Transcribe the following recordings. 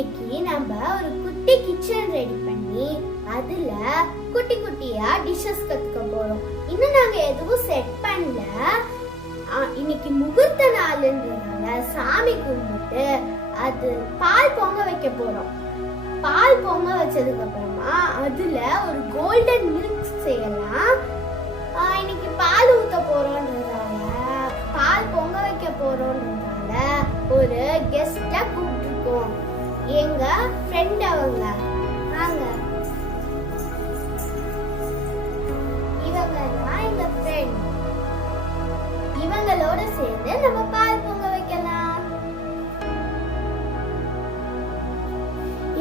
இன்னைக்கு நம்ம ஒரு குட்டி கிச்சன் ரெடி பண்ணி அதுல குட்டி குட்டியா டிஷஸ் கத்துக்க போறோம். இன்னும் நாங்க எதுவும் செட் பண்ணல. இன்னைக்கு முகூர்த்த நாளுன்றதால சாமி கும்பிட்டு அது பால் பொங்க வைக்க போறோம். பால் பொங்க வச்சதுக்கு அப்புறமா அதுல ஒரு கோல்டன் மில்க் செய்யலாம். இன்னைக்கு பால் ஊத்த போறோம்ன்றதால பால் பொங்க வைக்க போறோம்ன்றதால ஒரு கெஸ்ட கூப்பிட்டுருக்கோம். எங்க ஃப்ரெண்ட் அவங்க வாங்க. இவங்க தான் எங்க ஃப்ரெண்ட். இவங்களோட சேர்ந்து நம்ம பால் பொங்க வைக்கலாம்.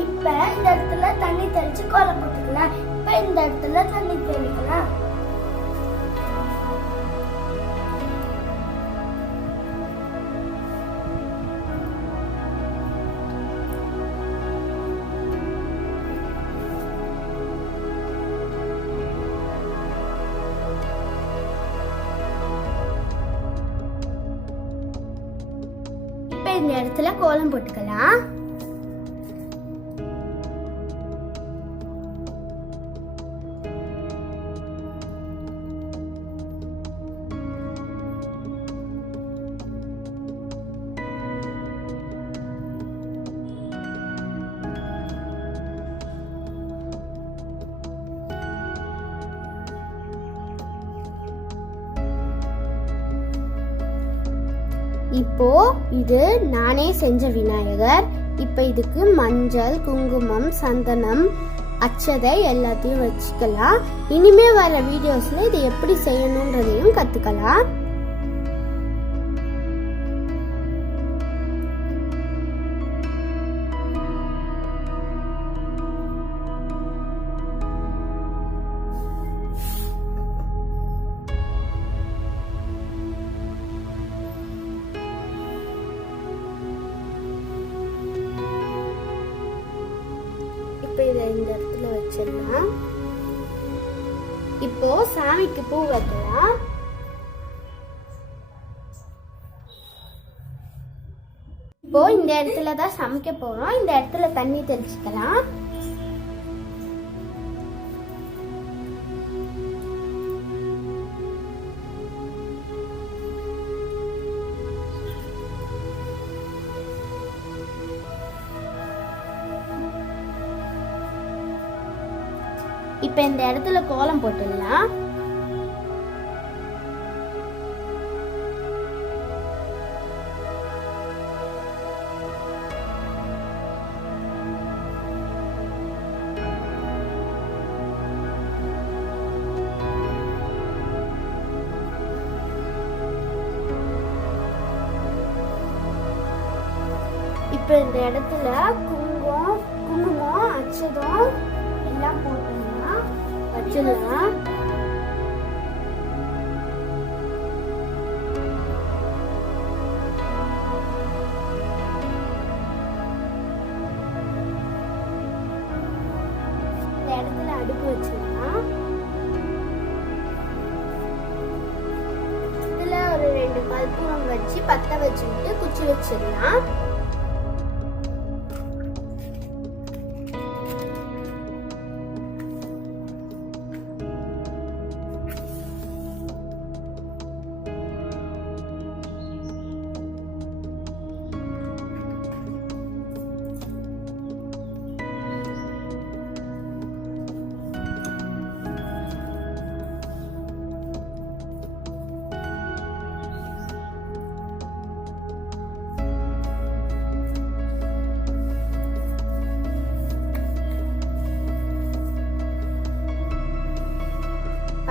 இப்ப இந்த இடத்துல தண்ணி தெளிச்சு கோலம் போட்டுக்கலாம். இப்ப இந்த இடத்துல தண்ணி தெளிக்கலாம். இந்த இடத்துல கோலம் போட்டுக்கலாம். இப்போ இது நானே செஞ்ச விநாயகர். இப்போ இதுக்கு மஞ்சள், குங்குமம், சந்தனம், அச்சதை எல்லாத்தையும் வச்சுக்கலாம். இனிமே வர வீடியோஸ்ல இதை எப்படி செய்யணும்ன்றதையும் கத்துக்கலாம். இதை இந்த இடத்துல வச்சிடலாம். இப்போ சாமிக்கு பூ வைக்கலாம். இப்போ இந்த இடத்துல தான் சமைக்க போறோம். இந்த இடத்துல தண்ணி தெளிச்சுக்கலாம். இப்ப இந்த இடத்துல கோலம் போட்டுடலாம். இப்ப இந்த இடத்துல குங்குமம், அச்சதம் எல்லாம் போட்டு வச்சிடலாம். இந்த இடத்துல அடுப்பு வச்சிடலாம். இதுல ஒரு 2 பல்புரம் வச்சு பத்த வச்சுட்டு குச்சி வச்சிடலாம்.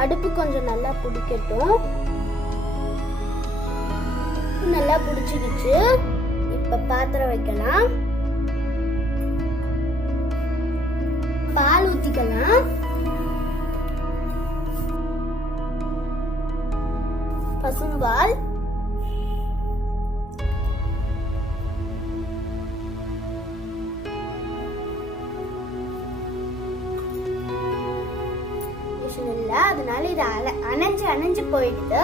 அடுப்பு கொஞ்சம் நல்லா பிடிக்கட்டும். நல்லா பிடிச்சிக்கிச்சு. இப்ப பாத்திரம் வைக்கலாம். பால் ஊத்திக்கலாம். பசும்பால், அதனால இது அணைஞ்சு போயிடுது.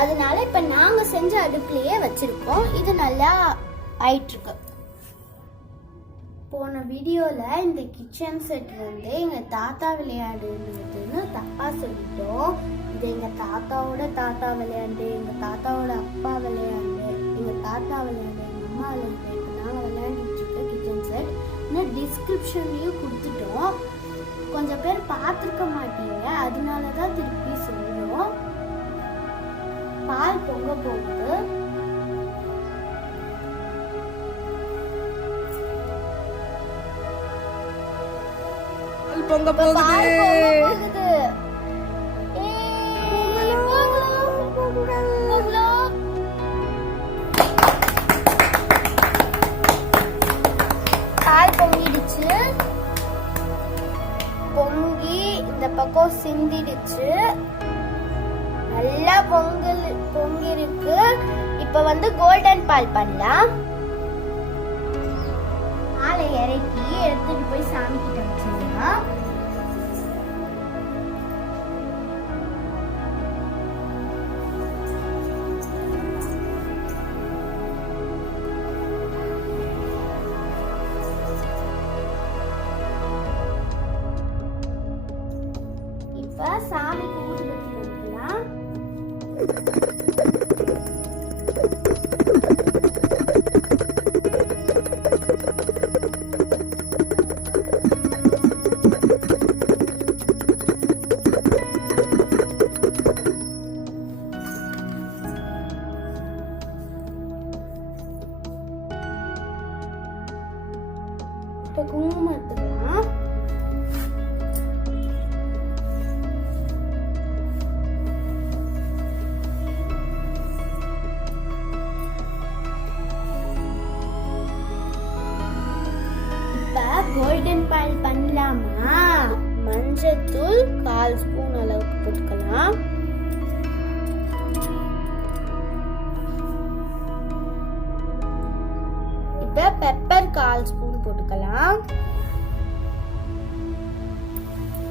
அதனால இப்ப நாங்க செஞ்ச அடுப்புலயே வச்சிருக்கோம். இது நல்லா ஆயிட்டு இருக்கு. போன வீடியோல இந்த கிச்சன் செட் வந்து எங்க தாத்தா விளையாடுன்னு தப்பா சொல்லிட்டோம். இது எங்க தாத்தாவோட தாத்தா விளையாண்டு, எங்க தாத்தாவோட அப்பா விளையாண்டு, எங்க தாத்தா விளையாண்டு, எங்க அம்மா விளையாண்டு, நான் விளையாண்டுட்டு இருக்க கிச்சன் செட். இன்னும் டிஸ்கிரிப்ஷன்லயும் கொடுத்துட்டோம். கொஞ்சம் பேர் பார்த்துருக்க மாட்டீங்க, அதனாலதான் திருப்பி சொல்றோம். பால் பொங்க போகுது. பொங்க போகுது. பால் பொங்கிடுச்சு. பொங்கி இந்த பக்கம் சிந்திடுச்சு. நல்லா பொங்கி இருக்கு. இப்ப வந்து கோல்டன் பால் பண்ணலாம். பாலை இறக்கி எடுத்துட்டு போய் சாமி கிட்ட வச்சிடலாம். இப்ப சாமி ஊதுபத்தி போட்டுக்கலாம். இப்ப குங்குமம் எடுத்துக்கலாம். கோல்டன் பால் பண்ணலாமா? மஞ்சத்தூள் 1/4 ஸ்பூன் அளவுக்கு போட்டுக்கலாம். இப்ப பெப்பர் 1/4 ஸ்பூன் போட்டுக்கலாம்.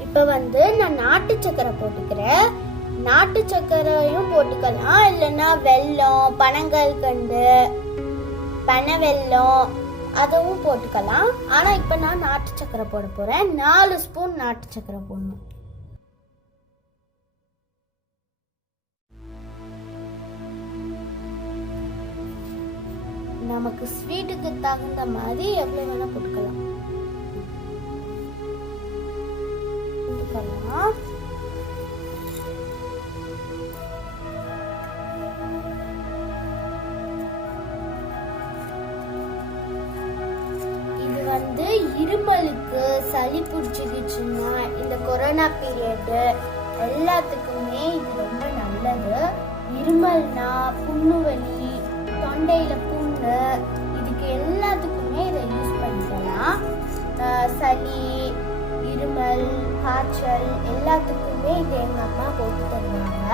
இப்ப வந்து நான் நாட்டு சக்கரை போட்டுக்கிறேன். நாட்டு சக்கரையும் போட்டுக்கலாம், இல்லைன்னா வெல்லம், பனங்கல்கண்டு, பனை வெல்லம் அதுவும் போட்டுக்கலாம். ஆனா இப்ப நான் நாட்டு சக்கரை போட போறேன். 4 ஸ்பூன் நாட்டு சக்கரை போடணும். நமக்கு ஸ்வீட்டுக்கு தகுந்த மாதிரி எவ்வளவு வேணா போட்டுக்கலாம். வந்து இருமலுக்கு, சளி பிடிச்சிக்கிச்சுன்னா, இந்த கொரோனா பீரியடு எல்லாத்துக்குமே இது ரொம்ப நல்லது. இருமல்னா, புண்ணு வலி, தொண்டையில புண்ணு, இதுக்கு எல்லாத்துக்குமே இதை யூஸ் பண்ணிக்கலாம். சளி, இருமல், காய்ச்சல் எல்லாத்துக்குமே இது எங்க அம்மா போட்டு தருவாங்க.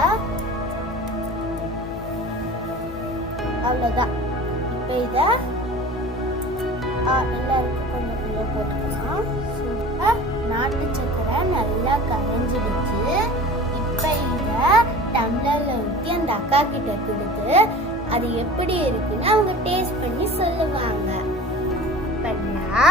அவ்வளவுதான். இப்ப இத எல்லாருக்கும் கொஞ்சம் கொஞ்சம் போட்டுக்கலாம். நாட்டு சக்கரை நல்லா கரைஞ்சிடுச்சு. இப்ப இத டம்ளர்ல ஊற்றி அந்த அக்கா கிட்ட கொடுத்து அது எப்படி இருக்குன்னு அவங்க டேஸ்ட் பண்ணி சொல்லுவாங்க. பண்ணா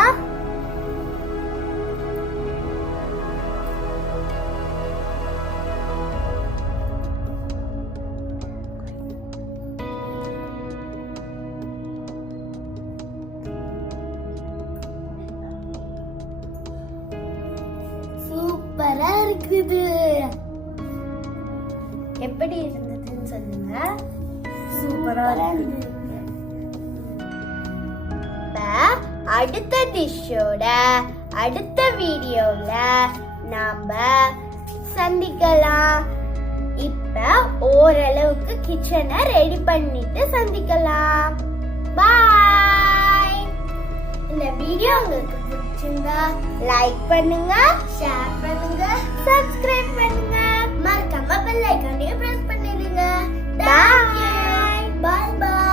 சூப்பரா இருக்குது. எப்படி இருந்ததுன்னு சொல்லுங்க. சூப்பரா இருக்கு. அடுத்த டிஷ்ஷோட அடுத்த வீடியோல நாம சந்திக்கலாம். இப்ப ஓரளவுக்கு கிச்சனை ரெடி பண்ணிட்டு சந்திக்கலாம். பாய். இந்த வீடியோ உங்களுக்கு பிடிச்சிருந்தா லைக் பண்ணுங்க, ஷேர் பண்ணுங்க, சப்ஸ்கிரைப் பண்ணுங்க, மறக்காம பெல் ஐகானையும் பிரஸ் பண்ணிடுங்க. பாய் பாய்.